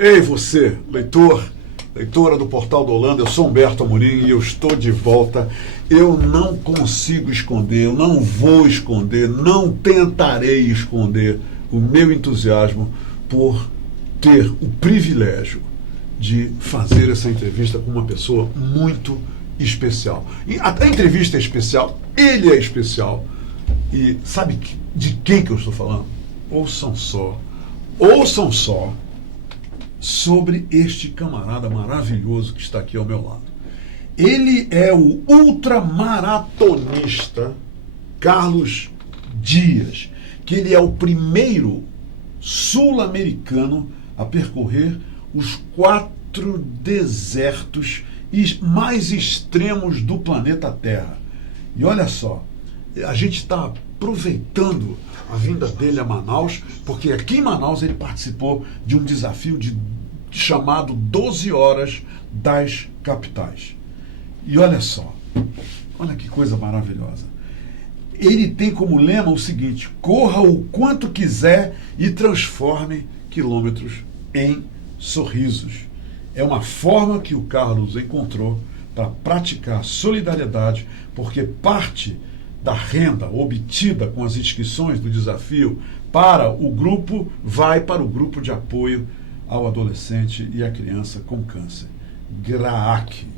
Ei, você, leitora do Portal do Holanda, eu sou Humberto Amorim e eu estou de volta. Eu não consigo esconder, eu não vou esconder, não tentarei esconder o meu entusiasmo por ter o privilégio de fazer essa entrevista com uma pessoa muito especial. E a entrevista é especial, ele é especial. E sabe de quem que eu estou falando? Ouçam só sobre este camarada maravilhoso que está aqui ao meu lado. Ele é o ultramaratonista Carlos Dias, que ele é o primeiro sul-americano a percorrer os 4 desertos mais extremos do planeta Terra. E olha só, a gente está aproveitando a vinda dele a Manaus, porque aqui em Manaus ele participou de um desafio chamado 12 horas das capitais. E olha só, olha que coisa maravilhosa. Ele tem como lema o seguinte: corra o quanto quiser e transforme quilômetros em sorrisos. É uma forma que o Carlos encontrou para praticar solidariedade, porque parte da renda obtida com as inscrições do desafio para o grupo vai para o grupo de apoio ao adolescente e à criança com câncer, GRAAC.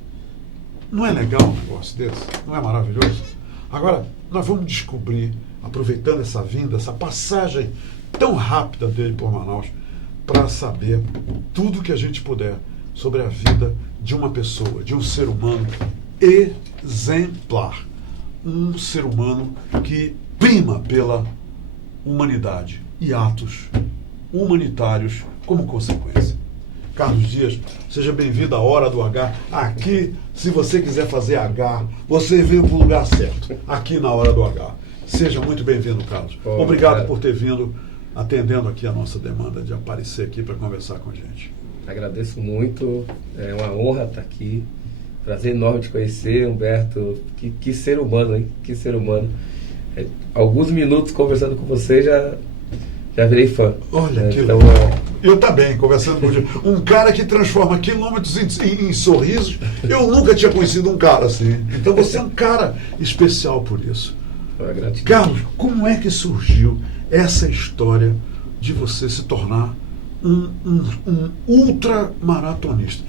Não é legal um negócio desse? Não é maravilhoso? Agora, nós vamos descobrir, aproveitando essa vinda, essa passagem tão rápida dele por Manaus, para saber tudo que a gente puder sobre a vida de uma pessoa, de um ser humano exemplar. Um ser humano que prima pela humanidade e atos humanitários como consequência. Carlos Dias, seja bem-vindo à Hora do H. Aqui, se você quiser fazer H, você veio para o lugar certo, aqui na Hora do H. Seja muito bem-vindo, Carlos. Obrigado por ter vindo, atendendo aqui a nossa demanda de aparecer aqui para conversar com a gente. Agradeço muito, é uma honra estar aqui. Prazer enorme te conhecer, Humberto. Que ser humano, hein? Que ser humano. Alguns minutos conversando com você, já virei fã. Olha, que então, eu também, conversando com você. Um cara que transforma quilômetros em sorrisos. Eu nunca tinha conhecido um cara assim. Então você é um cara especial por isso. Carlos, como é que surgiu essa história de você se tornar um ultramaratonista?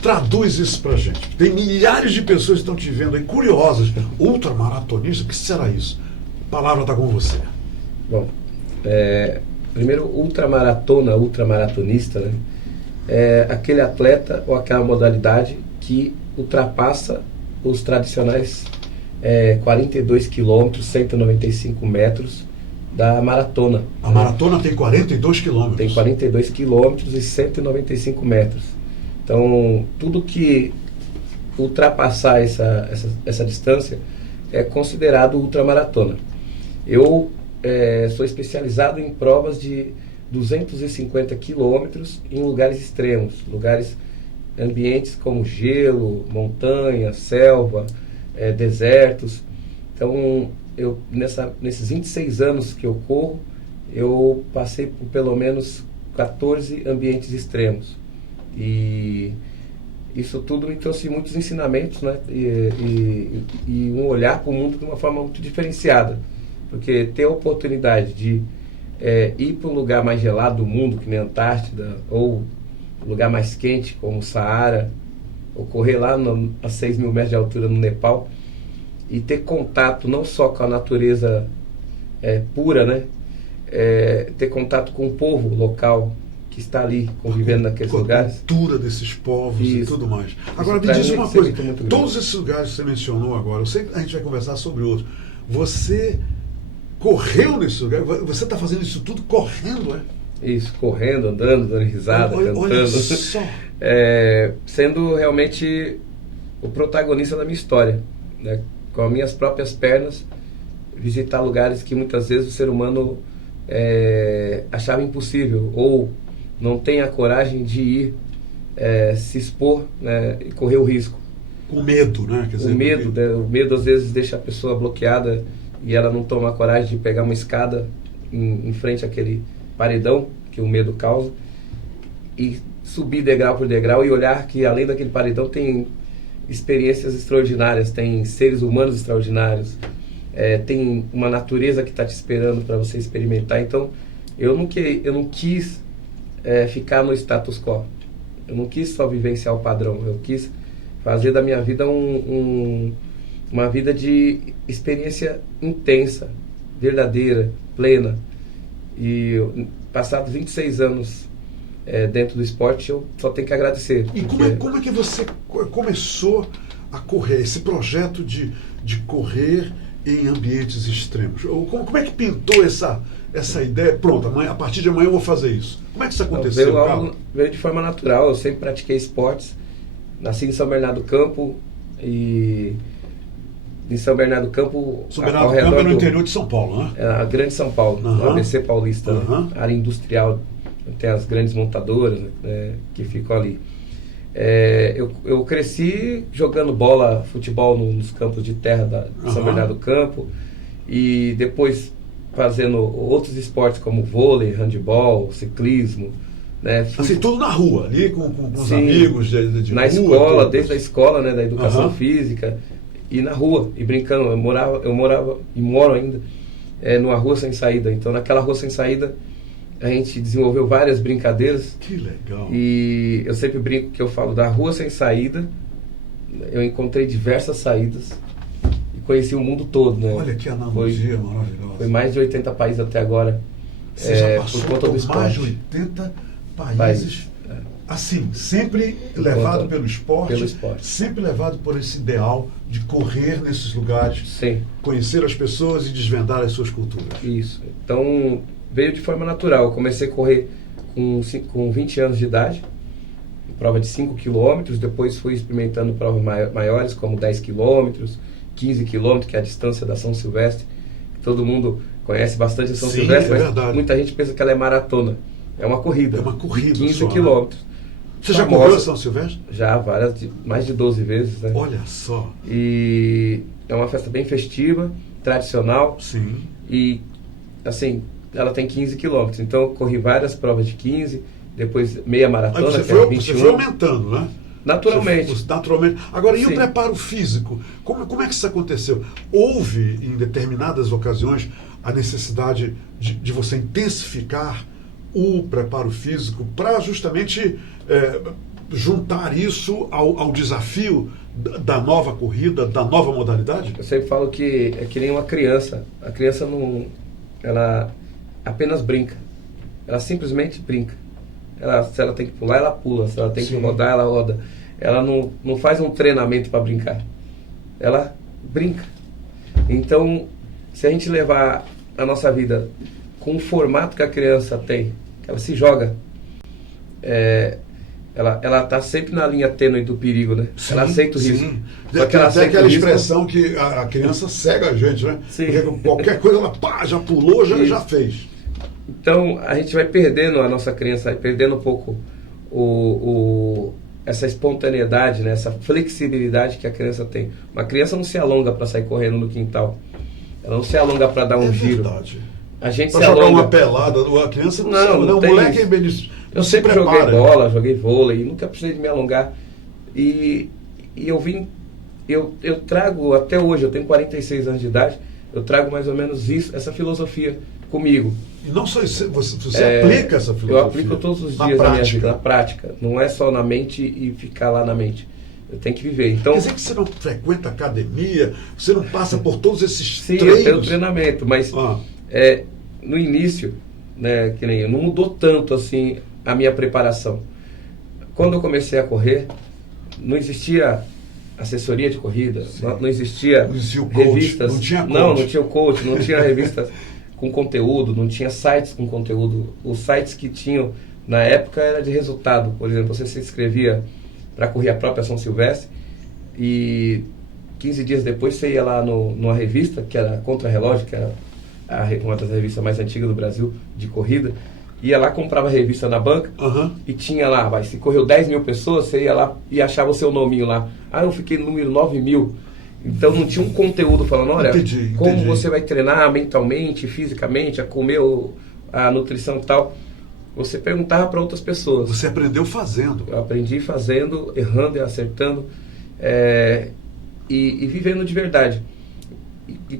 Traduz isso pra gente. Tem milhares de pessoas que estão te vendo aí, curiosas. Ultramaratonista, o que será isso? A palavra está com você. Bom, primeiro, ultramaratonista, né? É aquele atleta ou aquela modalidade que ultrapassa os tradicionais 42 quilômetros, 195 metros da maratona. A maratona tem 42 quilômetros. Tem 42 quilômetros e 195 metros. Então, tudo que ultrapassar essa distância é considerado ultramaratona. Eu sou especializado em provas de 250 quilômetros em lugares extremos, ambientes como gelo, montanha, selva, desertos. Então, nesses 26 anos que eu corro, eu passei por pelo menos 14 ambientes extremos. E isso tudo me trouxe muitos ensinamentos, né? E um olhar para o mundo de uma forma muito diferenciada, porque ter a oportunidade de ir para um lugar mais gelado do mundo, que nem a Antártida, ou um lugar mais quente, como o Saara, ou correr lá a 6 mil metros de altura no Nepal, e ter contato não só com a natureza pura, né? Ter contato com o povo local que está ali convivendo naqueles lugares. A cultura desses povos e tudo mais. Agora me diz uma coisa, todos esses lugares que você mencionou agora, eu sei que a gente vai conversar sobre outros. Você correu nesse lugar? Você está fazendo isso tudo correndo, Isso, correndo, andando, dando risada, cantando. Olha só. Sendo realmente o protagonista da minha história, né? Com as minhas próprias pernas, visitar lugares que muitas vezes o ser humano achava impossível, ou não tem a coragem de ir se expor, né, e correr o risco. Com medo, né? Quer dizer, o medo às vezes deixa a pessoa bloqueada e ela não toma a coragem de pegar uma escada em frente àquele paredão que o medo causa. E subir degrau por degrau e olhar que além daquele paredão tem experiências extraordinárias, tem seres humanos extraordinários, tem uma natureza que está te esperando para você experimentar. Então eu não quis ficar no status quo, eu não quis só vivenciar o padrão, eu quis fazer da minha vida uma vida de experiência intensa, verdadeira, plena. E passados 26 anos dentro do esporte, eu só tenho que agradecer. E como é que você começou a correr, esse projeto de correr em ambientes extremos? Como é que pintou essa ideia? Pronto, amanhã, a partir de amanhã eu vou fazer isso. Como é que isso aconteceu, Carlos? Veio de forma natural, eu sempre pratiquei esportes. Nasci em São Bernardo do Campo e... Em São Bernardo do Campo... São Bernardo do Campo é no interior de São Paulo, né? A grande São Paulo, no ABC Paulista, né? Área industrial, tem as grandes montadoras, né, que ficam ali. Eu cresci jogando bola, futebol nos campos de terra de São Bernardo do Campo e depois fazendo outros esportes como vôlei, handebol, ciclismo, né? Assim, tudo na rua, ali com os amigos de na rua, escola, desde a escola, né, da educação física, e na rua, e brincando. Eu morava e moro ainda numa rua sem saída. Então naquela rua sem saída a gente desenvolveu várias brincadeiras. Que legal. E eu sempre brinco que eu falo da rua sem saída, eu encontrei diversas saídas e conheci o mundo todo, né? Olha que analogia maravilhosa. Foi mais de 80 países até agora. Você já passou por conta do esporte. Mais de 80 países. Assim, sempre levado pelo esporte, sempre levado por esse ideal de correr nesses lugares, sim, conhecer as pessoas e desvendar as suas culturas. Isso. Então, veio de forma natural. Eu comecei a correr com 20 anos de idade, prova de 5 quilômetros, depois fui experimentando provas maiores, como 10 quilômetros, 15 quilômetros, que é a distância da São Silvestre. Todo mundo conhece bastante a São Silvestre, mas muita gente pensa que ela é maratona. É uma corrida. É uma corrida. 15 quilômetros. Você já correu a São Silvestre? Já, mais de 12 vezes, né? Olha só. E é uma festa bem festiva, tradicional. Sim. E, assim, ela tem 15 quilômetros. Então, eu corri várias provas de 15, depois meia maratona, você que era 21. Você foi aumentando, né? Naturalmente. Naturalmente. Agora, e sim, o preparo físico? Como é que isso aconteceu? Houve, em determinadas ocasiões, a necessidade de você intensificar o preparo físico para justamente juntar isso ao desafio da nova corrida, da nova modalidade? Eu sempre falo que é que nem uma criança. A criança não... Ela apenas brinca. Ela simplesmente brinca. Se ela tem que pular, ela pula. Se ela tem que rodar, ela roda. Ela não faz um treinamento para brincar. Ela brinca. Então, se a gente levar a nossa vida com o formato que a criança tem, que ela se joga, ela está sempre na linha tênue do perigo, né? Sim, ela aceita o risco. Só que ela aceita aquela expressão que a criança cega a gente, né? Sim. Porque qualquer coisa ela já pulou, já fez. Então a gente vai perdendo a nossa criança, vai perdendo um pouco essa espontaneidade, né? Essa flexibilidade que a criança tem. Uma criança não se alonga para sair correndo no quintal. Ela não se alonga para dar um giro. Verdade. A gente pra se jogar alonga. Uma pelada, a criança não o tem moleque isso. Eu sempre joguei bola, joguei vôlei, nunca precisei de me alongar. E eu trago até hoje, eu tenho 46 anos de idade, eu trago mais ou menos essa filosofia comigo. E não só isso, você aplica essa filosofia? Eu aplico todos os dias da minha vida, na prática. Não é só na mente e ficar lá na mente. Eu tenho que viver. Então, quer dizer que você não frequenta academia, você não passa por todos esses sim, treinos? Sim, eu tenho treinamento, mas no início, né, que nem eu, não mudou tanto assim a minha preparação. Quando eu comecei a correr, não existia assessoria de corrida, não existia revistas, não tinha coach. Não tinha o coach, não tinha revistas com conteúdo, não tinha sites com conteúdo. Os sites que tinham na época era de resultado. Por exemplo, você se inscrevia para correr a própria São Silvestre e 15 dias depois você ia lá numa revista que era Contra-Relógio, que era uma das revistas mais antigas do Brasil de corrida, ia lá, comprava a revista na banca e tinha lá, se correu 10 mil pessoas, você ia lá e achava o seu nominho lá. Eu fiquei no número 9 mil. Então não tinha um conteúdo falando, olha, como você vai treinar mentalmente, fisicamente, a comer a nutrição e tal. você perguntava para outras pessoas. Você aprendeu fazendo. Eu aprendi fazendo, errando e acertando, e vivendo de verdade.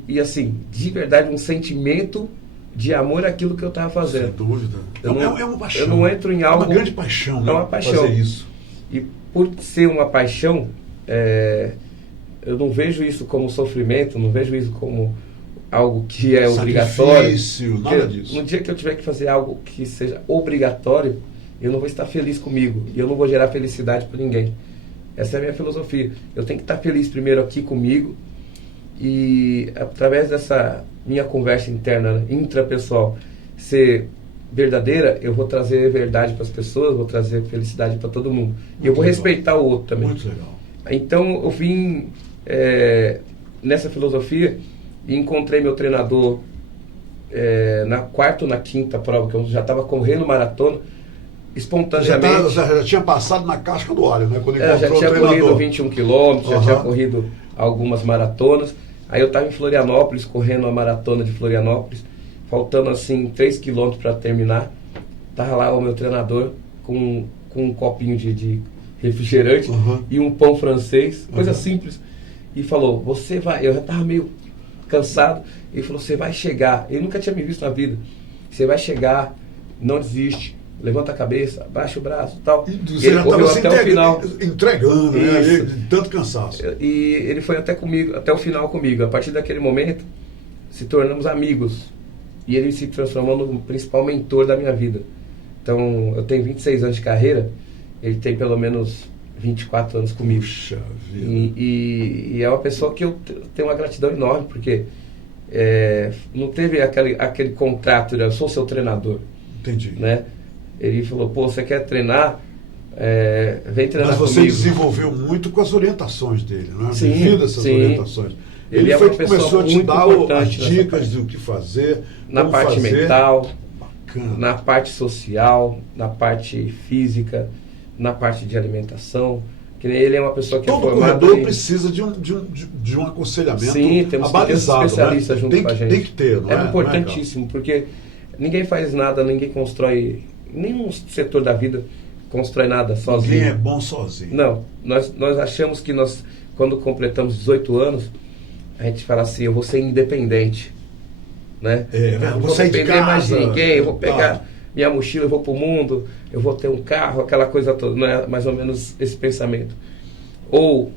E assim, de verdade, um sentimento de amor àquilo que eu estava fazendo. Sem dúvida. É uma paixão. Eu não entro em algo... É uma grande paixão, né? É uma paixão. Fazer isso. E por ser uma paixão, eu não vejo isso como sofrimento, não vejo isso como algo que é obrigatório. Sacrifício, nada disso. No dia que eu tiver que fazer algo que seja obrigatório, eu não vou estar feliz comigo. E eu não vou gerar felicidade para ninguém. Essa é a minha filosofia. Eu tenho que estar feliz primeiro aqui comigo. E através dessa minha conversa interna, né, intrapessoal, ser verdadeira, eu vou trazer verdade para as pessoas, vou trazer felicidade para todo mundo. E eu vou respeitar o outro também. Muito legal. Então eu vim nessa filosofia e encontrei meu treinador na quarta ou na quinta prova, que eu já estava correndo maratona, espontaneamente. Já tinha passado na casca do óleo, né? Quando Já encontrou tinha o treinador. corrido 21 quilômetros, já tinha corrido algumas maratonas. Aí eu estava em Florianópolis, correndo a maratona de Florianópolis, faltando assim 3 quilômetros para terminar. Estava lá o meu treinador com um copinho de refrigerante e um pão francês, coisa simples. E falou, você vai... Eu já estava meio cansado. Ele falou, você vai chegar. Ele nunca tinha me visto na vida. Você vai chegar, não desiste, levanta a cabeça, baixa o braço e tal. E você já correu estava até o final. Entregando, né? De tanto cansaço. E ele foi até o final comigo. A partir daquele momento, se tornamos amigos. E ele se transformou no principal mentor da minha vida. Então, eu tenho 26 anos de carreira, ele tem pelo menos 24 anos comigo. Puxa vida. E é uma pessoa que eu tenho uma gratidão enorme, porque não teve aquele contrato, eu sou seu treinador. Entendi. Né? Ele falou, pô, você quer treinar? Vem treinar comigo. Mas você desenvolveu muito com as orientações dele, não é? Sim, Devido a essas orientações. Ele foi uma que começou a te muito dar as dicas parte. do que fazer, Na parte mental, Bacana. na parte social, na parte física, na parte de alimentação. Que nem ele é uma pessoa que Todo é formada corredor precisa de um aconselhamento Sim, temos que ter um especialista, né, junto com a gente. Tem que ter, não é? É importantíssimo, porque ninguém faz nada, ninguém constrói, nenhum setor da vida constrói nada sozinho. Ninguém é bom sozinho. Não, nós achamos que quando completamos 18 anos, a gente fala assim, eu vou ser independente, né? Eu vou sair de depender mais de casa, ninguém, eu vou pegar minha mochila, eu vou pro mundo, eu vou ter um carro, aquela coisa toda, não é mais ou menos esse pensamento. Ou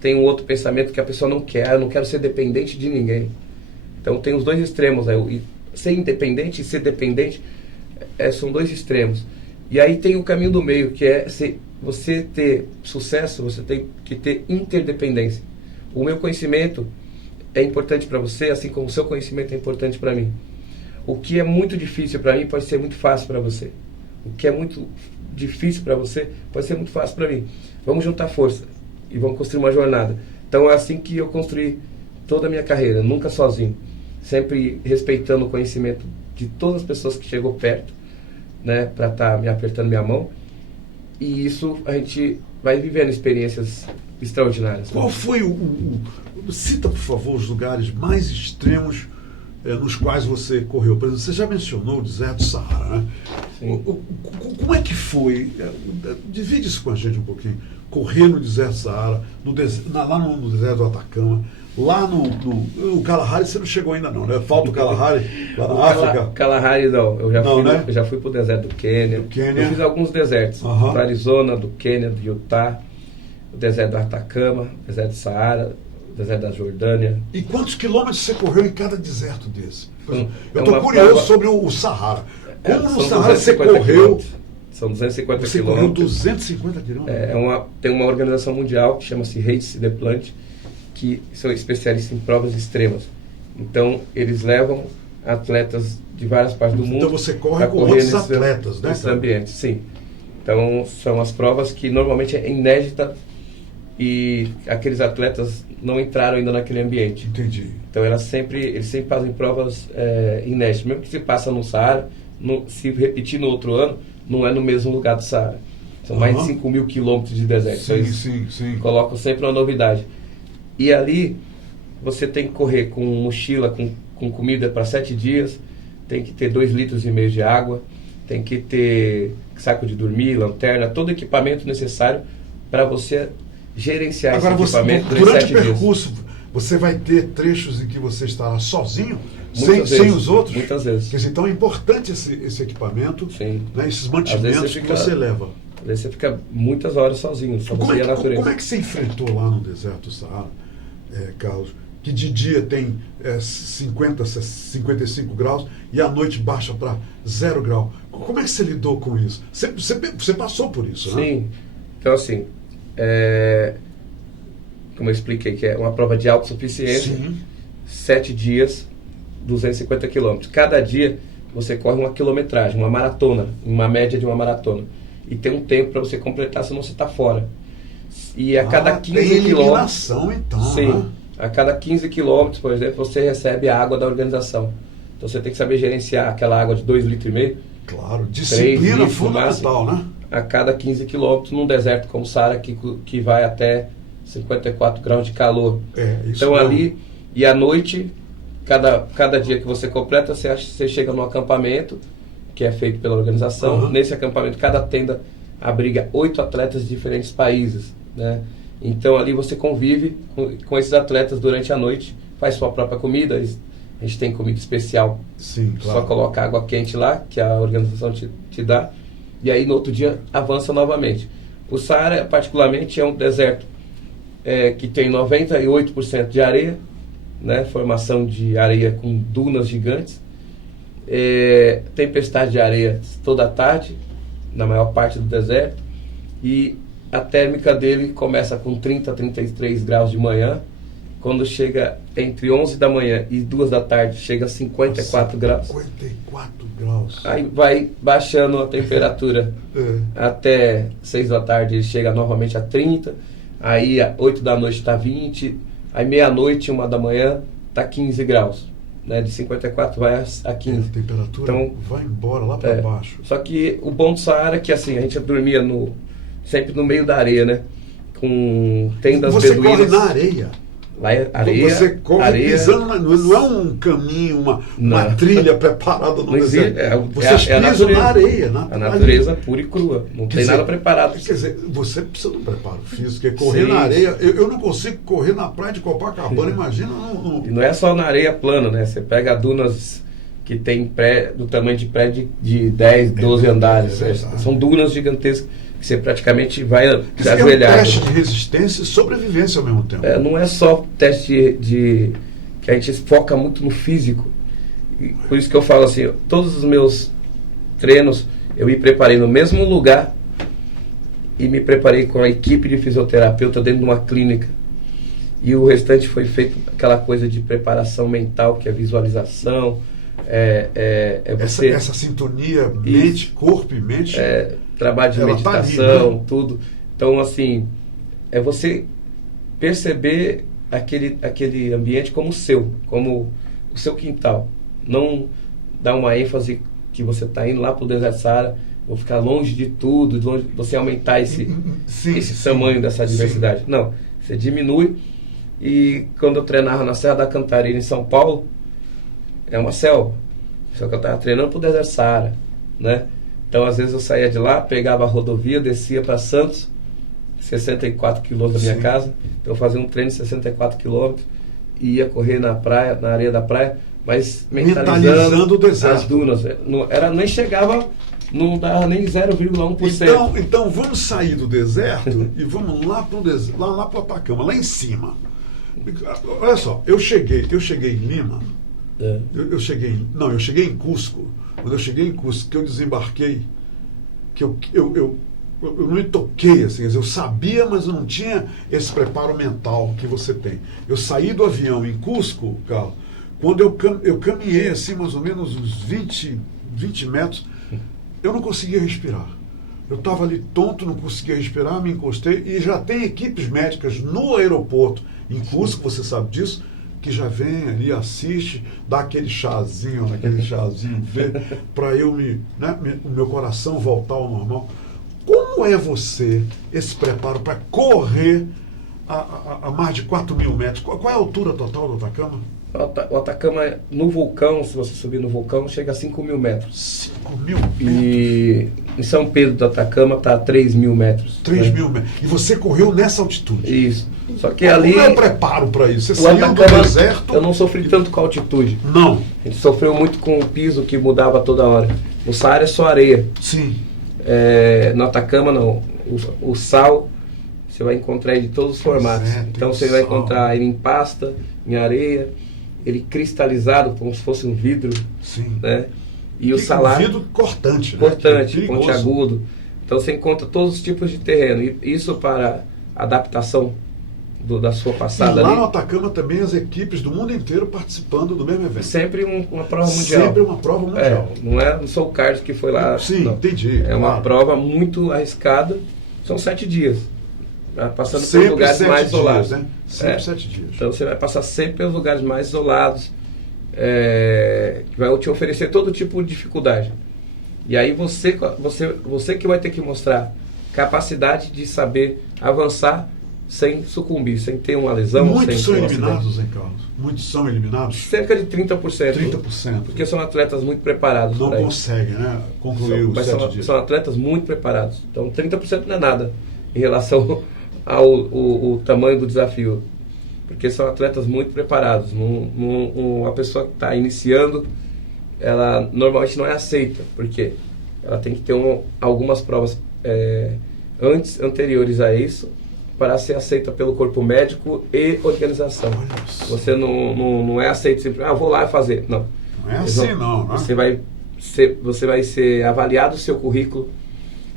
tem um outro pensamento que a pessoa não quer, eu não quero ser dependente de ninguém. Então tem os dois extremos, né? E ser independente e ser dependente são dois extremos. E aí tem o caminho do meio, que é você ter sucesso, você tem que ter interdependência. O meu conhecimento é importante para você, assim como o seu conhecimento é importante para mim. O que é muito difícil para mim pode ser muito fácil para você. O que é muito difícil para você pode ser muito fácil para mim. Vamos juntar força e vamos construir uma jornada. Então é assim que eu construí toda a minha carreira, nunca sozinho. Sempre respeitando o conhecimento de todas as pessoas que chegou perto, né, para estar me apertando minha mão. E isso a gente vai vivendo experiências extraordinárias. Qual foi cita, por favor, os lugares mais extremos nos quais você correu? Por exemplo, você já mencionou o deserto do Saara, né? Sim. Como é que foi? Divide isso com a gente um pouquinho. Correr no deserto do Saara, lá no deserto do Atacama, lá no Kalahari você não chegou ainda não, né? Falta o Kalahari lá na África. Kalahari não, eu já fui para o deserto do Quênia. Eu fiz alguns desertos, do Arizona, do Quênia, do Utah, o deserto do Atacama, o deserto do Saara, o deserto da Jordânia. E quantos quilômetros você correu em cada deserto desse? Eu estou curioso sobre o Saara. Como no Saara você correu? São 250 você quilômetros. Correu 250 quilômetros? Tem uma organização mundial que chama-se Race the Plant, que são especialistas em provas extremas. Então, eles levam atletas de várias partes do mundo. Então, você corre com outros atletas, né? Nesses ambientes, sim. Então, são as provas que normalmente é inédita e aqueles atletas não entraram ainda naquele ambiente. Entendi. Então, eles sempre fazem provas inéditas. Mesmo que se passa no Saara, se repetir no outro ano, não é no mesmo lugar do Saara. São mais de 5 mil quilômetros de deserto. Sim. Colocam sempre uma novidade. E ali, você tem que correr com mochila, com comida para 7 dias, tem que ter 2,5 litros de água, tem que ter saco de dormir, lanterna, todo equipamento necessário para você gerenciar Agora, esse equipamento durante o 7 dias. percurso, você vai ter trechos em que você estará sozinho, Muitas sem vezes, os outros? muitas vezes. Quer dizer, então é importante esse equipamento, Sim. né, esses Às mantimentos vezes você que fica- você leva. Às vezes você fica muitas horas sozinho, só você e a natureza. Como é que você enfrentou lá no deserto do Saara, Carlos, que de dia tem 55 graus e à noite baixa para 0 grau? Como é que você lidou com isso? Você passou por isso, né? Sim. Então, assim, como eu expliquei, que é uma prova de autossuficiência, Sim. 7 dias, 250 quilômetros. Cada dia você corre uma quilometragem, uma maratona, uma média de uma maratona. E tem um tempo para você completar, senão você está fora. E a cada 15 tem quilômetros... eliminação, então. Sim. Né? A cada 15 quilômetros, por exemplo, você recebe a água da organização. Então você tem que saber gerenciar aquela água de 2,5 litros. Claro, disciplina litros no fundamental, né? A cada 15 quilômetros num deserto como o Saara, que vai até 54 graus de calor. Isso Então mesmo. ali, e à noite, cada dia que você completa, você chega num acampamento, que é feito pela organização. Uhum. Nesse acampamento, cada tenda abriga 8 atletas de diferentes países, né? Então ali você convive com esses atletas durante a noite, faz sua própria comida, a gente tem comida especial. Sim, claro. Só coloca água quente lá, que a organização te dá, e aí no outro dia avança novamente. O Saara, particularmente, é um deserto que tem 98% de areia, né? Formação de areia com dunas gigantes, tempestade de areia toda a tarde, na maior parte do deserto, e a térmica dele começa com 30 a 33 graus de manhã. Quando chega entre 11 da manhã e 2 da tarde, chega a 54 graus. 54 graus. Aí vai baixando a temperatura até 6 da tarde, ele chega novamente a 30. Aí às 8 da noite está 20. Aí meia-noite, 1 da manhã, está 15 graus. Né? De 54 vai a 15. A temperatura Então, vai embora lá para baixo. Só que o bom do Saara é que assim, a gente dormia sempre no meio da areia, né? Com tendas beduínas. Você corre na areia. Lá é areia. Você corre pisando, não é um caminho, uma trilha preparada no deserto. Vocês pisam na areia. A natureza pura e crua. Não tem nada preparado. Quer dizer, você precisa de um preparo físico. É correr na areia. Eu não consigo correr na praia de Copacabana, imagina. E não é só na areia plana, né? Você pega dunas que tem do tamanho de prédio de 10, 12 andares. São dunas gigantescas que você praticamente vai ajoelhado. É um teste de resistência e sobrevivência ao mesmo tempo. Não é só teste que a gente foca muito no físico. E por isso que eu falo assim, todos os meus treinos eu me preparei no mesmo lugar e me preparei com a equipe de fisioterapeuta dentro de uma clínica. E o restante foi feito aquela coisa de preparação mental, que é visualização, você... Essa sintonia corpo e mente... trabalho de meditação, tá ali, né? tudo. Então, assim, é você perceber aquele ambiente como o seu, como o seu quintal. Não dar uma ênfase que você está indo lá para o deserto Saara, vou ficar longe de tudo, você aumentar esse tamanho dessa diversidade. Não, você diminui. E quando eu treinava na Serra da Cantareira, em São Paulo, é uma selva. Só que eu estava treinando para o deserto Saara, né? Então, às vezes eu saía de lá, pegava a rodovia, descia para Santos, 64 quilômetros da minha casa. Então, eu fazia um treino de 64 quilômetros, ia correr na praia, na areia da praia, mas mentalizando o deserto. As dunas. Nem chegava, não dava nem 0,1%. Então, vamos sair do deserto e vamos lá para o Atacama, lá em cima. Olha só, eu cheguei em Lima, eu cheguei em Cusco. Quando eu cheguei em Cusco, que eu desembarquei, que eu não me toquei, assim, eu sabia, mas eu não tinha esse preparo mental que você tem. Eu saí do avião em Cusco, Carlos, quando eu caminhei assim, mais ou menos uns 20 metros, eu não conseguia respirar. Eu estava ali tonto, não conseguia respirar, me encostei, e já tem equipes médicas no aeroporto, em Cusco, você sabe disso, que já vem ali, assiste, dá aquele chazinho verde, para o meu coração voltar ao normal. Como é esse preparo para correr a mais de 4.000 metros? Qual é a altura total do Atacama? O Atacama, no vulcão, se você subir no vulcão, chega a 5.000 metros. 5.000 metros? E em São Pedro do Atacama está a 3.000 metros. 3.000 metros. E você correu nessa altitude? Isso. Só que ali... Como é o preparo para isso? Você o saiu do Atacama, deserto? eu não sofri tanto com a altitude. Não. A gente sofreu muito com o piso que mudava toda hora. No Saara é só areia. Sim. No Atacama, não. O sal, você vai encontrar ele de todos os formatos. Então você vai encontrar ele em pasta, em areia, ele cristalizado, como se fosse um vidro. Sim. Né? E o salar... Um vidro cortante, né? Cortante, pontiagudo. Então você encontra todos os tipos de terreno. E isso para adaptação da sua passada. E lá ali, no Atacama também as equipes do mundo inteiro participando do mesmo evento. Sempre uma prova mundial. Sempre uma prova mundial. Não sou o Carlos que foi lá. Sim, não. entendi. É uma prova muito arriscada. São 7 dias. Passando sempre por lugares mais isolados. Né? Sempre 7 dias. Então você vai passar sempre pelos lugares mais isolados. Que vai te oferecer todo tipo de dificuldade. E aí você que vai ter que mostrar capacidade de saber avançar sem sucumbir, sem ter uma lesão. Muitos sem são eliminados, hein, Carlos? Muitos são eliminados? Cerca de 30%. 30%. Porque são atletas muito preparados. Não conseguem, né? Concluir os 7 dias. São atletas muito preparados. Então 30% não é nada em relação ao tamanho do desafio. Porque são atletas muito preparados. A pessoa que está iniciando, ela normalmente não é aceita, porque ela tem que ter algumas provas anteriores a isso para ser aceita pelo corpo médico e organização. Você não é aceito sempre, vou lá fazer. Não. Não é assim não, né? Você vai ser avaliado o seu currículo.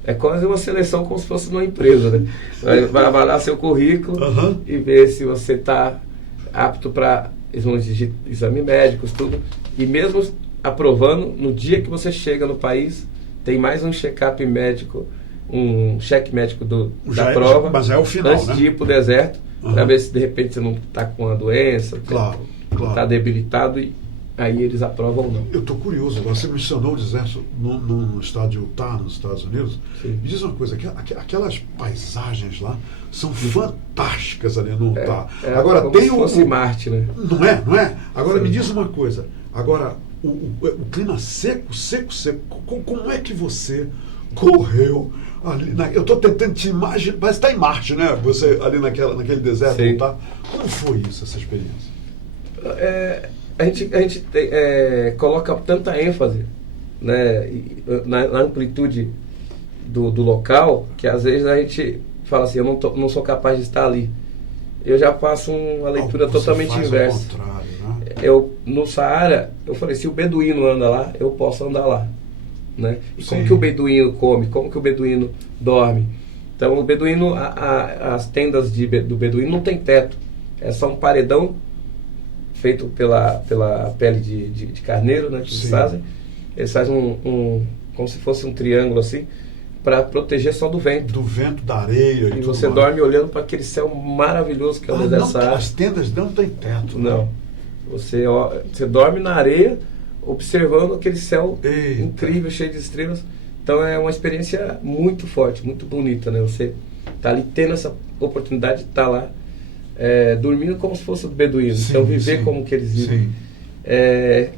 É quase uma seleção como se fosse numa empresa, né? Vai avaliar seu currículo e ver se você está apto para exame médicos, tudo. E mesmo aprovando, no dia que você chega no país, tem mais um check-up médico, um cheque médico da prova, mas é o final, antes de ir para o deserto, para ver se de repente você não está com uma doença, está debilitado, e aí eles aprovam ou não. Eu estou curioso, você mencionou o deserto no estado de Utah, nos Estados Unidos. Sim. Me diz uma coisa, aquelas paisagens lá são fantásticas ali no Utah. Agora como tem se fosse Marte, né? Não é? Agora Sim. me diz uma coisa, agora o clima seco, como é que você correu ali eu estou tentando te imaginar, parece que está em Marte, né? Você ali naquele deserto, Sim. Utah. Como foi isso, essa experiência? A gente coloca tanta ênfase, né, na amplitude do local, que às vezes a gente fala assim, eu não sou capaz de estar ali. Eu já faço uma leitura totalmente inversa. Ao contrário, né? No Saara, eu falei, se o beduíno anda lá, eu posso andar lá. Né? E como Sim. que o beduíno come? Como que o beduíno dorme? Então o beduíno, as tendas do beduíno não tem teto. É só um paredão feito pela pele de carneiro, né, que eles fazem. Eles fazem como se fosse um triângulo assim, para proteger só do vento. Do vento, da areia. E você dorme olhando para aquele céu maravilhoso que é o deserto Saara. As tendas não tem teto. Não. Você dorme na areia, observando aquele céu incrível, cheio de estrelas. Então é uma experiência muito forte, muito bonita, né? Você tá ali tendo essa oportunidade de estar lá, dormindo como se fosse do beduíno. Sim, então viver como que eles vivem.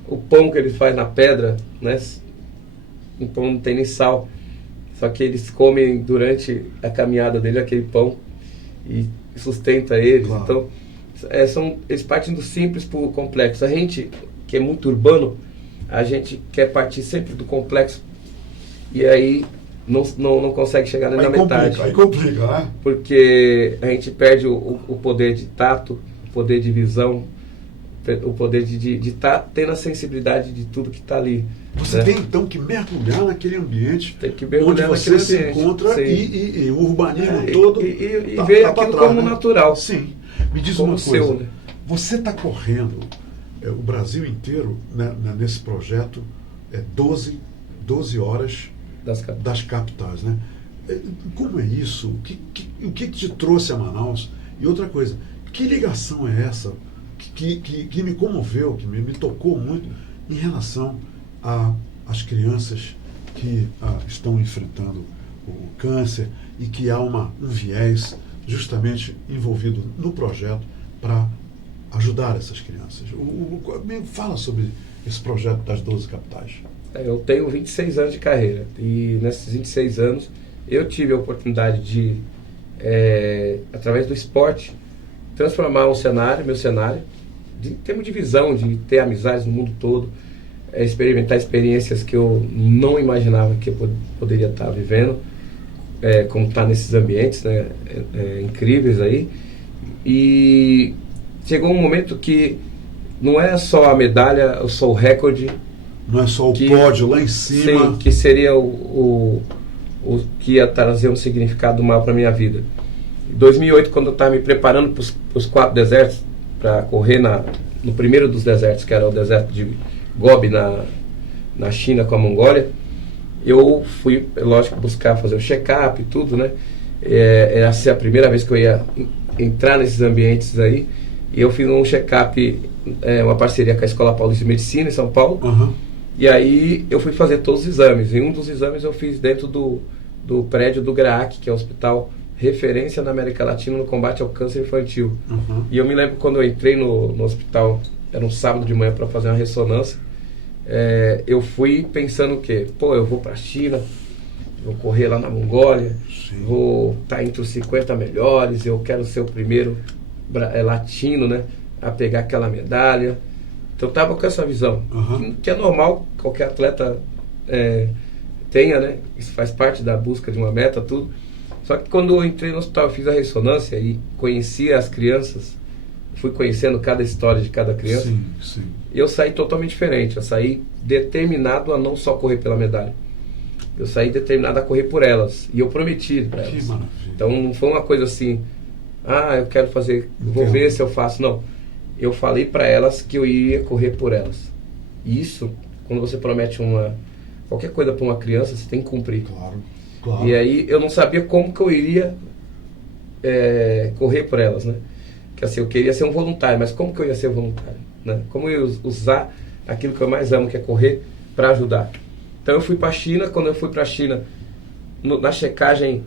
O pão que eles fazem na pedra, né? O pão não tem nem sal. Só que eles comem durante a caminhada dele aquele pão e sustenta eles. Claro. Então, eles partem do simples para o complexo. A gente, que é muito urbano, a gente quer partir sempre do complexo e aí não consegue chegar na metade. Aí complica, né? Porque a gente perde o poder de tato, o poder de visão, o poder de estar tendo a sensibilidade de tudo que está ali. Você tem então que mergulhar naquele ambiente onde você se encontra e o urbanismo todo e ver aquilo como natural. Sim. Me diz uma coisa, né? Você está correndo o Brasil inteiro, né, nesse projeto, 12 horas das capitais, né? Como é isso? O que te trouxe a Manaus? E outra coisa, que ligação é essa que me comoveu, que me tocou muito em relação às crianças que estão enfrentando o câncer e que há um viés justamente envolvido no projeto para ajudar essas crianças. Me fala sobre esse projeto das 12 capitais. Eu tenho 26 anos de carreira e nesses 26 anos eu tive a oportunidade de, através do esporte, transformar meu cenário, de termos de visão, de ter amizades no mundo todo, experimentar experiências que eu não imaginava que eu poderia estar vivendo, como estar nesses ambientes, né, incríveis aí. E chegou um momento que não é só a medalha, eu sou o recorde. Não é só o pódio lá em cima. Sim, que seria o que ia trazer um significado maior para a minha vida. Em 2008, quando eu estava me preparando para os 4 desertos, para correr no primeiro dos desertos, que era o deserto de Gobi, na China com a Mongólia, eu fui, lógico, buscar fazer o check-up e tudo, né? Era ser a primeira vez que eu ia entrar nesses ambientes aí. E eu fiz um check-up, uma parceria com a Escola Paulista de Medicina em São Paulo. Uhum. E aí eu fui fazer todos os exames. E um dos exames eu fiz dentro do prédio do GRAAC, que é o hospital referência na América Latina no combate ao câncer infantil. Uhum. E eu me lembro quando eu entrei no hospital, era um sábado de manhã para fazer uma ressonância, eu fui pensando o quê? Pô, eu vou para a China, vou correr lá na Mongólia, Sim. vou estar entre os 50 melhores, eu quero ser o primeiro latino, né, a pegar aquela medalha. Então eu estava com essa visão, Uhum. que é normal, qualquer atleta tenha, né? Isso faz parte da busca de uma meta, tudo. Só que quando eu entrei no hospital, eu fiz a ressonância e conheci as crianças, fui conhecendo cada história de cada criança, Sim, sim. e eu saí totalmente diferente. Eu saí determinado a não só correr pela medalha, eu saí determinado a correr por elas, e eu prometi para elas. Que maravilha. Então não foi uma coisa assim, eu quero fazer, vou ver se eu faço, não. Eu falei para elas que eu ia correr por elas. E isso, quando você promete qualquer coisa para uma criança, você tem que cumprir. Claro, claro. E aí eu não sabia como que eu iria correr por elas, né? Que assim, eu queria ser um voluntário, mas como que eu ia ser voluntário, né? Como eu ia usar aquilo que eu mais amo, que é correr, para ajudar. Então eu fui para a China. Quando eu fui para a China, na checagem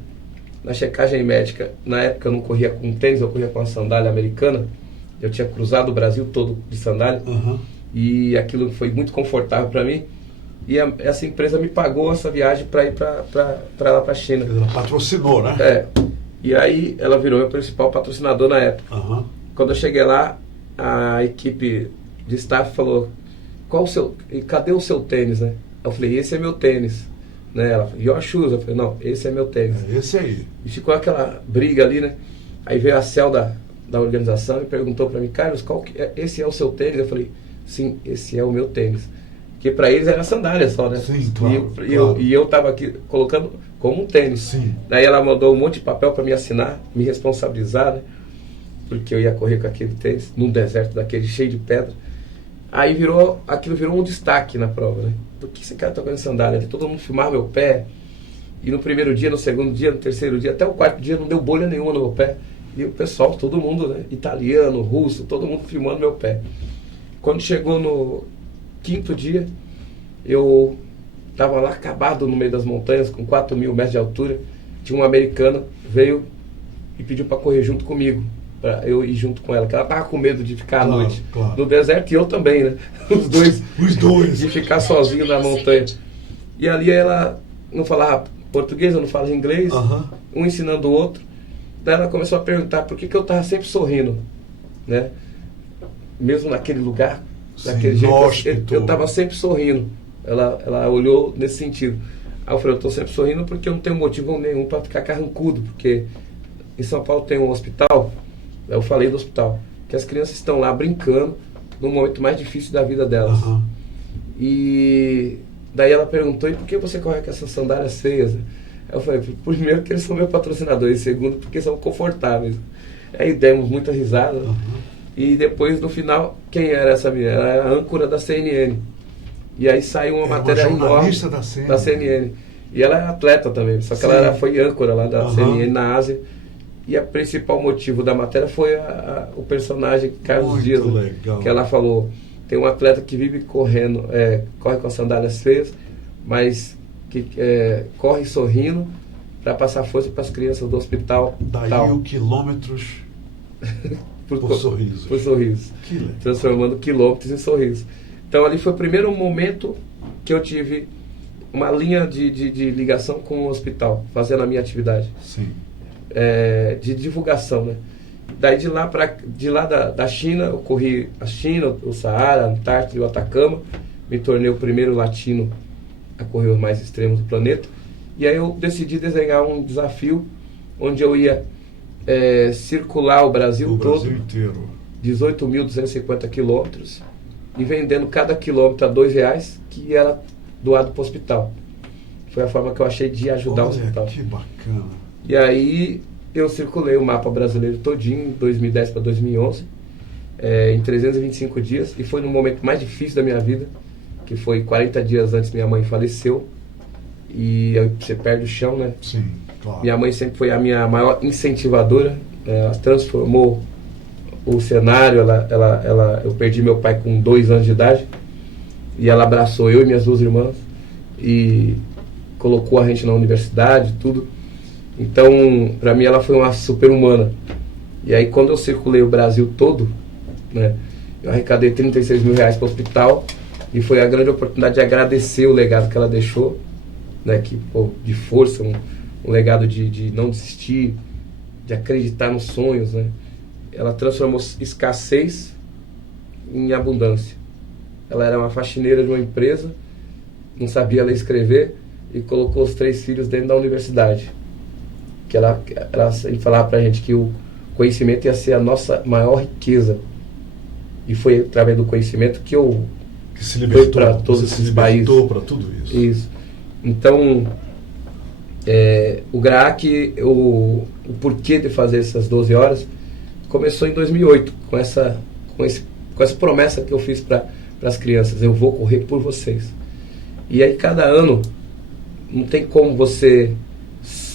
médica, na época eu não corria com tênis, eu corria com uma sandália americana. Eu tinha cruzado o Brasil todo de sandália. Uhum. E aquilo foi muito confortável para mim. E essa empresa me pagou essa viagem para ir para lá para a China. Ela patrocinou, né? E aí ela virou meu principal patrocinador na época. Uhum. Quando eu cheguei lá, a equipe de staff falou: cadê o seu tênis, né? Eu falei: esse é meu tênis, né? Ela falou: your shoes? Eu falei: não, esse é meu tênis. Esse aí. E ficou aquela briga ali, né? Aí veio a CEL da organização e perguntou para mim: Carlos, esse é o seu tênis? Eu falei: sim, esse é o meu tênis. Porque para eles era sandália só, né? Sim, claro, e eu tava aqui colocando como um tênis. Sim. Daí ela mandou um monte de papel para me assinar, me responsabilizar, né? Porque eu ia correr com aquele tênis num deserto daquele cheio de pedra. Aí aquilo virou um destaque na prova, né? Por que esse cara tá com sandália? Todo mundo filmava meu pé. E no primeiro dia, no segundo dia, no terceiro dia, até o quarto dia não deu bolha nenhuma no meu pé. E o pessoal, todo mundo, né? Italiano, russo, todo mundo filmando meu pé. Quando chegou no 5º dia, eu estava lá acabado no meio das montanhas, com 4.000 metros de altura. Tinha uma americana, veio e pediu para correr junto comigo, para eu ir junto com ela, que ela estava com medo de ficar à noite no deserto, e eu também, né? Os dois. De ficar sozinho na montanha. E ali ela não falava português, eu não falava inglês, um ensinando o outro. Daí ela começou a perguntar por que eu estava sempre sorrindo, né? Mesmo naquele lugar, daquele jeito, eu estava sempre sorrindo. Ela olhou nesse sentido. Aí eu falei: eu estou sempre sorrindo porque eu não tenho motivo nenhum para ficar carrancudo, porque em São Paulo tem um hospital, eu falei do hospital, que as crianças estão lá brincando no momento mais difícil da vida delas. E daí ela perguntou: e por que você corre com essas sandálias feias? Eu falei: primeiro que eles são meu patrocinador, e segundo porque são confortáveis. Aí demos muita risada. E depois, no final, quem era essa menina? Era a âncora da CNN. E aí saiu uma matéria enorme da CNN. E ela é atleta também, só que ela foi âncora lá da CNN na Ásia. E o principal motivo da matéria foi o personagem Carlos Muito Dias, né? legal. Que ela falou: tem um atleta que vive correndo, corre com as sandálias feias, mas que corre sorrindo para passar força para as crianças do hospital. Daí tal. o quilômetros por sorrisos. Por sorrisos. Transformando quilômetros em sorrisos. Então ali foi o primeiro momento que eu tive uma linha de ligação com o hospital, fazendo a minha atividade. Sim. De divulgação, né? Daí de lá da China, eu corri a China, o Saara, a Antártida e o Atacama. Me tornei o primeiro latino a correr os mais extremos do planeta. E aí eu decidi desenhar um desafio onde eu ia circular o Brasil todo. Brasil inteiro. 18.250 quilômetros. E vendendo cada quilômetro a R$2, que era doado para o hospital. Foi a forma que eu achei de ajudar o hospital. Que bacana. E aí eu circulei o mapa brasileiro todinho, 2010 para 2011, em 325 dias. E foi no momento mais difícil da minha vida, que foi 40 dias antes minha mãe faleceu. E aí você perde o chão, né? Sim, claro. Minha mãe sempre foi a minha maior incentivadora. Ela transformou o cenário. Eu perdi meu pai com 2 anos de idade. E ela abraçou eu e minhas 2 irmãs. E colocou a gente na universidade, tudo. Então, para mim, ela foi uma super-humana. E aí, quando eu circulei o Brasil todo, né, eu arrecadei R$36 mil para o hospital. E foi a grande oportunidade de agradecer o legado que ela deixou, né, que, de força, um legado de não desistir, de acreditar nos sonhos, né. Ela transformou escassez em abundância. Ela era uma faxineira de uma empresa, não sabia ler e escrever, e colocou os 3 filhos dentro da universidade. Que ele falava pra gente que o conhecimento ia ser a nossa maior riqueza. E foi através do conhecimento que se libertou para todos esses países. Para tudo isso. Isso. Então, o GRAAC, o porquê de fazer essas 12 horas, começou em 2008, com essa promessa que eu fiz para as crianças: eu vou correr por vocês. E aí, cada ano, não tem como você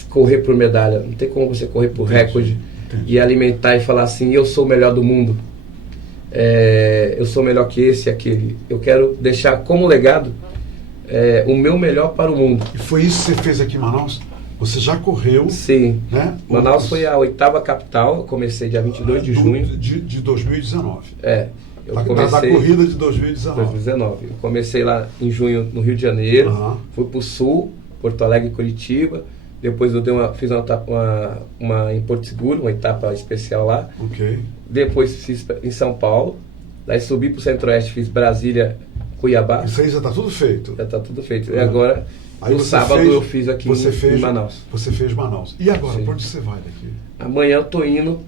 correr por medalha, não tem como você correr por recorde. Entendi. E alimentar e falar assim: eu sou o melhor do mundo, eu sou melhor que esse e aquele. Eu quero deixar como legado o meu melhor para o mundo. E foi isso que você fez aqui em Manaus? Você já correu? Sim. Né? Manaus foi a 8ª capital. Eu comecei dia 22 de junho. De 2019. Eu comecei da corrida de 2019. 2019. Eu comecei lá em junho no Rio de Janeiro. Fui para o Sul, Porto Alegre e Curitiba. Depois eu fiz uma em Porto Seguro, uma etapa especial lá. Ok. Depois fiz em São Paulo. Daí subi para o Centro-Oeste, fiz Brasília, Cuiabá. Isso aí já está tudo feito? Já está tudo feito. E agora, no sábado, eu fiz aqui em Manaus. Você fez Manaus. E agora, para onde você vai daqui? Amanhã eu estou indo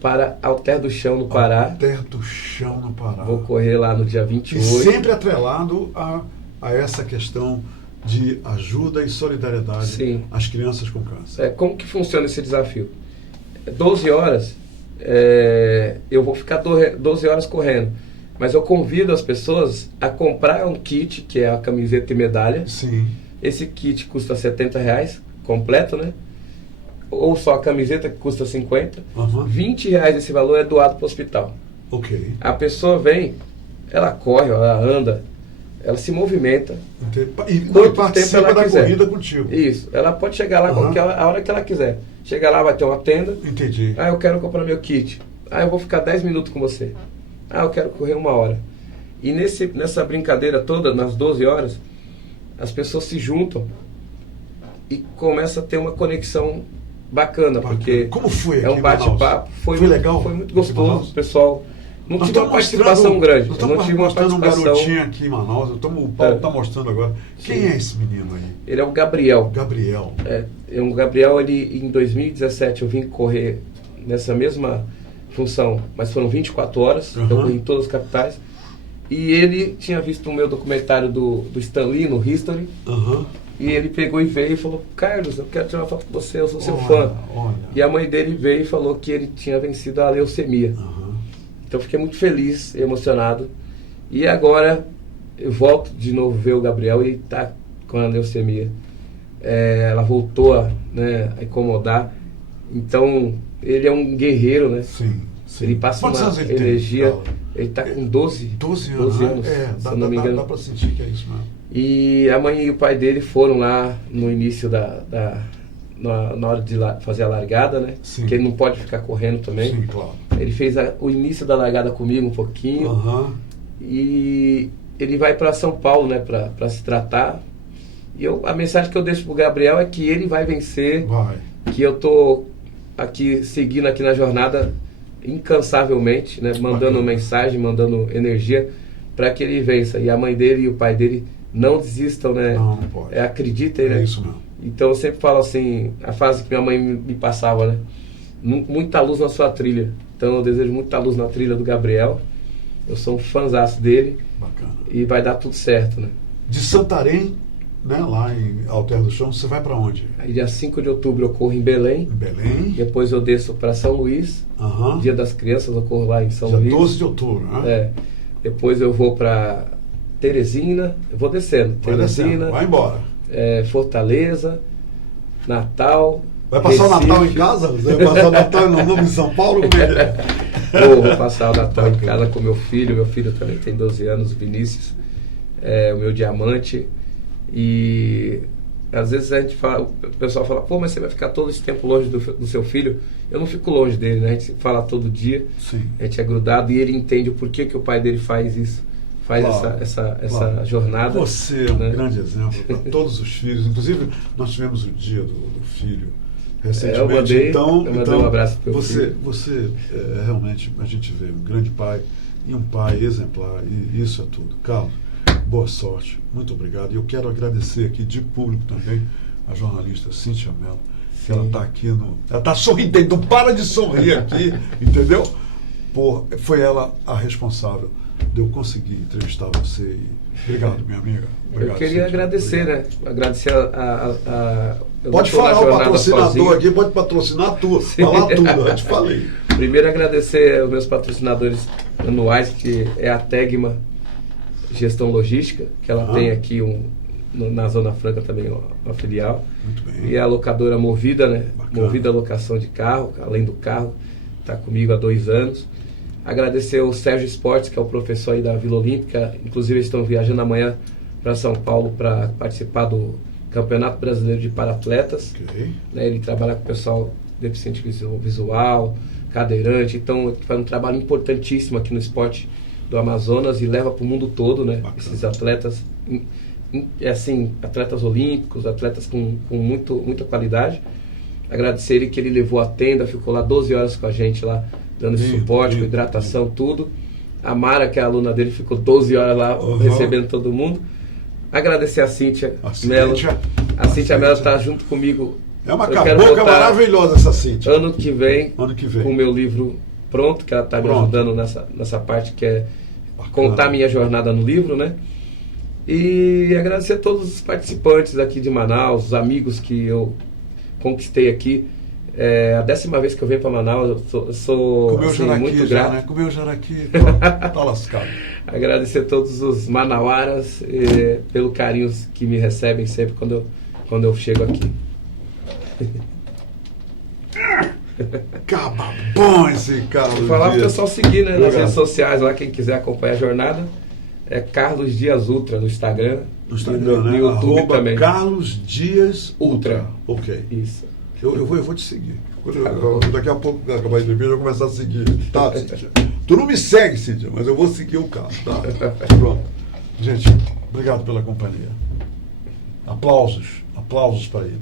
para Alter do Chão, no Pará. Alter do Chão, no Pará. Vou correr lá no dia 28. E sempre atrelado a essa questão de ajuda e solidariedade. Sim. Às crianças com câncer. Como que funciona esse desafio? 12 horas, eu vou ficar 12 horas correndo, mas eu convido as pessoas a comprar um kit, que é a camiseta e medalha. Sim. Esse kit custa R$70, completo, né? Ou só a camiseta, que custa 50. R$20 esse valor é doado para o hospital. Ok. A pessoa vem, ela corre, ela anda, ela se movimenta. E participa ela da quiser. Corrida contigo. Isso. Ela pode chegar lá a hora que ela quiser. Chega lá, vai ter uma tenda. Entendi. Eu quero comprar meu kit. Eu vou ficar 10 minutos com você. Eu quero correr 1 hora. E nessa brincadeira toda, nas 12 horas, as pessoas se juntam e começa a ter uma conexão bacana. Porque como foi aqui é um bate-papo. Foi legal? Foi muito gostoso, pessoal. Não tive uma participação grande. Nós estamos mostrando um garotinho aqui em Manaus. O Paulo está mostrando agora. Quem é esse menino aí? Ele é o Gabriel. Gabriel. O Gabriel, em 2017, eu vim correr nessa mesma função, mas foram 24 horas. Eu corri em todas as capitais. E ele tinha visto o meu documentário do Stan Lee, no History. E ele pegou e veio e falou: Carlos, eu quero tirar uma foto com você, eu sou seu fã. E a mãe dele veio e falou que ele tinha vencido a leucemia. Então eu fiquei muito feliz, emocionado. E agora eu volto de novo ver o Gabriel e ele está com a leucemia. Ela voltou a incomodar. Então ele é um guerreiro, né? Sim. Ele passa uma energia. Ele está com 12 anos, se eu não me engano. Dá para sentir que é isso mesmo. E a mãe e o pai dele foram lá no início na hora de fazer a largada, né? Sim. Porque ele não pode ficar correndo também. Sim, claro. Ele fez o início da largada comigo um pouquinho. E ele vai para São Paulo, né? Para se tratar. E a mensagem que eu deixo pro Gabriel é que ele vai vencer. Vai. Que eu tô aqui seguindo aqui na jornada incansavelmente, né? Mandando mensagem, mandando energia para que ele vença. E a mãe dele e o pai dele não desistam, né? Não pode. Acreditem, né? É isso mesmo. Então eu sempre falo assim, a frase que minha mãe me passava, né? Muita luz na sua trilha. Então eu desejo muita luz na trilha do Gabriel. Eu sou um fãzaço dele. Bacana. E vai dar tudo certo, né? De Santarém, né, lá em Alter do Chão, você vai para onde? Aí dia 5 de outubro eu corro em Belém. Em Belém. Depois eu desço para São Luís. Dia das Crianças eu corro lá em São Luís. Dia 12 de outubro, né? Depois eu vou para Teresina. Eu vou descendo. Vai Teresina. descendo. Vai embora. Fortaleza. Natal. Vai passar Recife. o Natal em casa? Você vai passar o Natal no em São Paulo? Como é que é? Vou passar o Natal em casa com meu filho. Meu filho também tem 12 anos, o Vinícius. O meu diamante. E às vezes o pessoal fala, pô, mas você vai ficar todo esse tempo longe do seu filho. Eu não fico longe dele, né? A gente fala todo dia. Sim. A gente é grudado e ele entende o porquê que o pai dele faz isso. Faz claro, essa jornada. Você é um grande exemplo para todos os filhos. Inclusive, nós tivemos o dia do filho recentemente. Eu mandei um abraço para o filho. Você realmente, a gente vê um grande pai e um pai exemplar. E isso é tudo. Carlos, boa sorte. Muito obrigado. E eu quero agradecer aqui de público também a jornalista Cíntia Mello. Que ela está aqui ela está sorridendo, não para de sorrir aqui, entendeu? Foi ela a responsável de eu conseguir entrevistar você. Obrigado, minha amiga. Obrigado, eu queria Cíntia. agradecer, Obrigado. né? Agradecer Pode falar o patrocinador aqui, pode patrocinar tudo, falar tudo, eu te falei. Primeiro agradecer aos meus patrocinadores anuais, que é a Tegma Gestão Logística, que ela tem aqui na Zona Franca também uma filial. Muito bem. E a locadora Movida, né? Bacana. Movida Locação de Carro, além do carro, está comigo há 2 anos. Agradecer ao Sérgio Esportes, que é o professor aí da Vila Olímpica. Inclusive eles estão viajando amanhã para São Paulo para participar do Campeonato Brasileiro de Paratletas. Okay. Né? Ele trabalha com o pessoal deficiente visual, cadeirante. Então ele faz um trabalho importantíssimo aqui no esporte do Amazonas e leva para o mundo todo, né? Bacana. Esses atletas, assim, atletas olímpicos, atletas com muita qualidade. Agradecer ele que ele levou a tenda, ficou lá 12 horas com a gente lá, dando esse suporte, com hidratação, tudo. A Mara, que é a aluna dele, ficou 12 horas lá recebendo todo mundo. Agradecer a Cíntia Mello. A Cíntia Mello está junto comigo. É uma cabocla maravilhosa essa Cíntia. Ano que vem, com o meu livro pronto, que ela está me ajudando nessa parte que é contar minha jornada no livro, né? E agradecer a todos os participantes aqui de Manaus, os amigos que eu conquistei aqui. A 10ª vez que eu venho para Manaus, eu sou assim, muito grato. Né? Comeu jaraqui, tá lascado. Agradecer a todos os manauaras pelo carinho que me recebem sempre quando eu chego aqui. Acaba bom esse Carlos Dias. Falar para o pessoal seguir, né, nas redes sociais lá, quem quiser acompanhar a jornada. É Carlos Dias Ultra no Instagram. No Instagram, no né? YouTube também. Carlos Dias Ultra. Ok. Isso. Eu vou te seguir. Daqui a pouco, acabar a entrevista, eu vou começar a seguir. Tá, Cíntia? Tu não me segue, Cíntia, mas eu vou seguir o Carlos. Tá? Pronto. Gente, obrigado pela companhia. Aplausos para ele.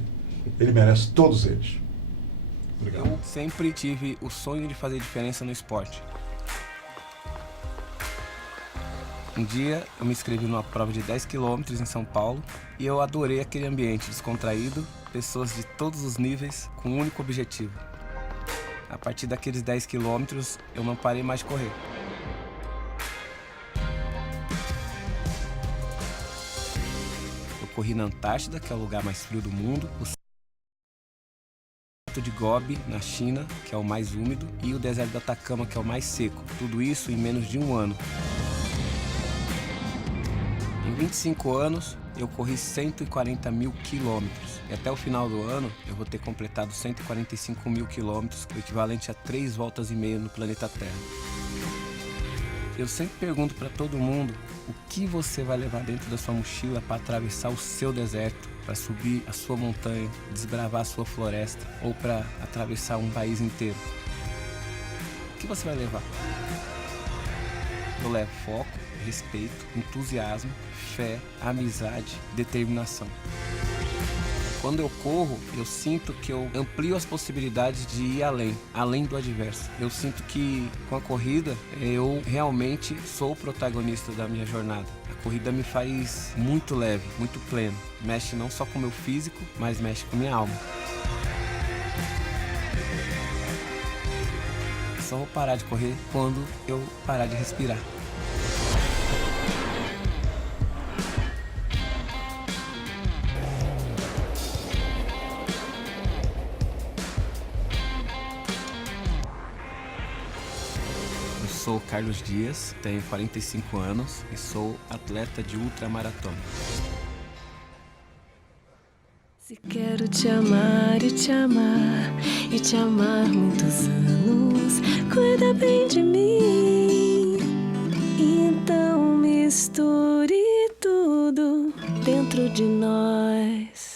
Ele merece todos eles. Obrigado. Eu sempre tive o sonho de fazer diferença no esporte. Um dia eu me inscrevi numa prova de 10 km em São Paulo e eu adorei aquele ambiente descontraído, pessoas de todos os níveis com um único objetivo. A partir daqueles 10 km eu não parei mais de correr. Eu corri na Antártida, que é o lugar mais frio do mundo, o deserto de Gobi, na China, que é o mais úmido, e o deserto do Atacama, que é o mais seco. Tudo isso em menos de 1 ano. Em 25 anos, eu corri 140 mil quilômetros. E até o final do ano, eu vou ter completado 145 mil quilômetros, o equivalente a 3 voltas e meia no planeta Terra. Eu sempre pergunto para todo mundo o que você vai levar dentro da sua mochila para atravessar o seu deserto, para subir a sua montanha, desbravar a sua floresta ou para atravessar um país inteiro. O que você vai levar? Eu levo foco, respeito, entusiasmo, fé, amizade, determinação. Quando eu corro, eu sinto que eu amplio as possibilidades de ir além do adverso. Eu sinto que com a corrida eu realmente sou o protagonista da minha jornada. A corrida me faz muito leve, muito pleno. Mexe não só com o meu físico, mas mexe com a minha alma. Só vou parar de correr quando eu parar de respirar. Sou Carlos Dias, tenho 45 anos e sou atleta de ultramaratona. Se quero te amar e te amar e te amar muitos anos, cuida bem de mim. Então misture tudo dentro de nós.